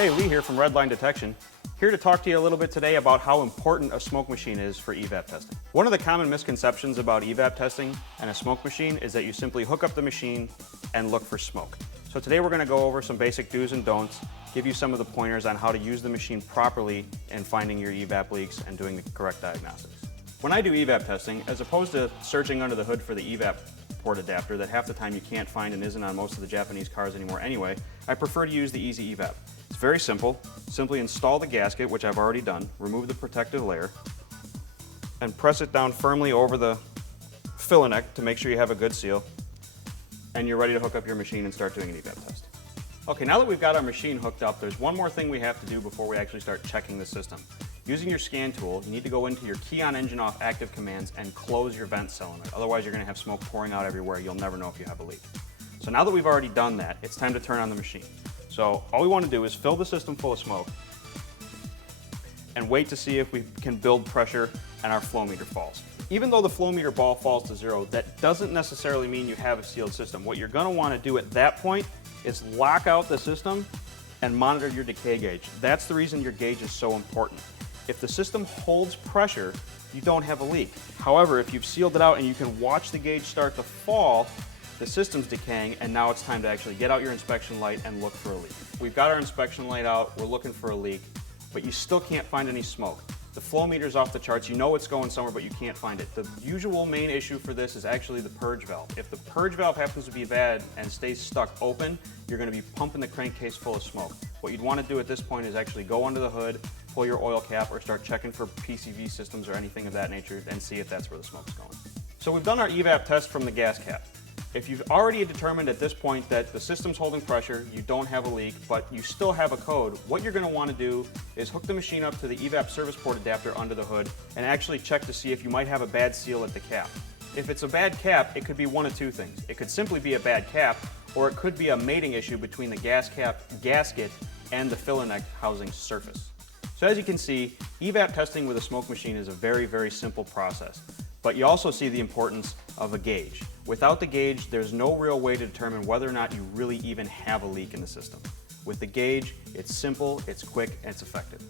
Hey, Lee here from Redline Detection. Here to talk to you a little bit today about how important a smoke machine is for evap testing. One of the common misconceptions about evap testing and a smoke machine is that you simply hook up the machine and look for smoke. So today we're going to go over some basic do's and don'ts, give you some of the pointers on how to use the machine properly in finding your evap leaks and doing the correct diagnostics. When I do evap testing, as opposed to searching under the hood for the evap port adapter that half the time you can't find and isn't on most of the Japanese cars anymore anyway, I prefer to use the Easy Evap. It's very simple. Simply install the gasket, which I've already done, remove the protective layer, and press it down firmly over the filler neck to make sure you have a good seal, and you're ready to hook up your machine and start doing an evap test. Okay, now that we've got our machine hooked up, there's one more thing we have to do before we actually start checking the system. Using your scan tool, you need to go into your key on engine off active commands and close your vent cylinder. Otherwise, you're going to have smoke pouring out everywhere. You'll never know if you have a leak. So now that we've already done that, it's time to turn on the machine. So all we want to do is fill the system full of smoke and wait to see if we can build pressure and our flow meter falls. Even though the flow meter ball falls to 0, that doesn't necessarily mean you have a sealed system. What you're going to want to do at that point is lock out the system and monitor your decay gauge. That's the reason your gauge is so important. If the system holds pressure, you don't have a leak. However, if you've sealed it out and you can watch the gauge start to fall, the system's decaying, and now it's time to actually get out your inspection light and look for a leak. We've got our inspection light out, we're looking for a leak, but you still can't find any smoke. The flow meter's off the charts, you know it's going somewhere, but you can't find it. The usual main issue for this is actually the purge valve. If the purge valve happens to be bad and stays stuck open, you're going to be pumping the crankcase full of smoke. What you'd want to do at this point is actually go under the hood, pull your oil cap, or start checking for PCV systems or anything of that nature and see if that's where the smoke's going. So we've done our evap test from the gas cap. If you've already determined at this point that the system's holding pressure, you don't have a leak, but you still have a code, what you're going to want to do is hook the machine up to the evap service port adapter under the hood and actually check to see if you might have a bad seal at the cap. If it's a bad cap, it could be one of two things. It could simply be a bad cap, or it could be a mating issue between the gas cap gasket and the filler neck housing surface. So as you can see, evap testing with a smoke machine is a very, very simple process. But you also see the importance of a gauge. Without the gauge, there's no real way to determine whether or not you really even have a leak in the system. With the gauge, it's simple, it's quick, and it's effective.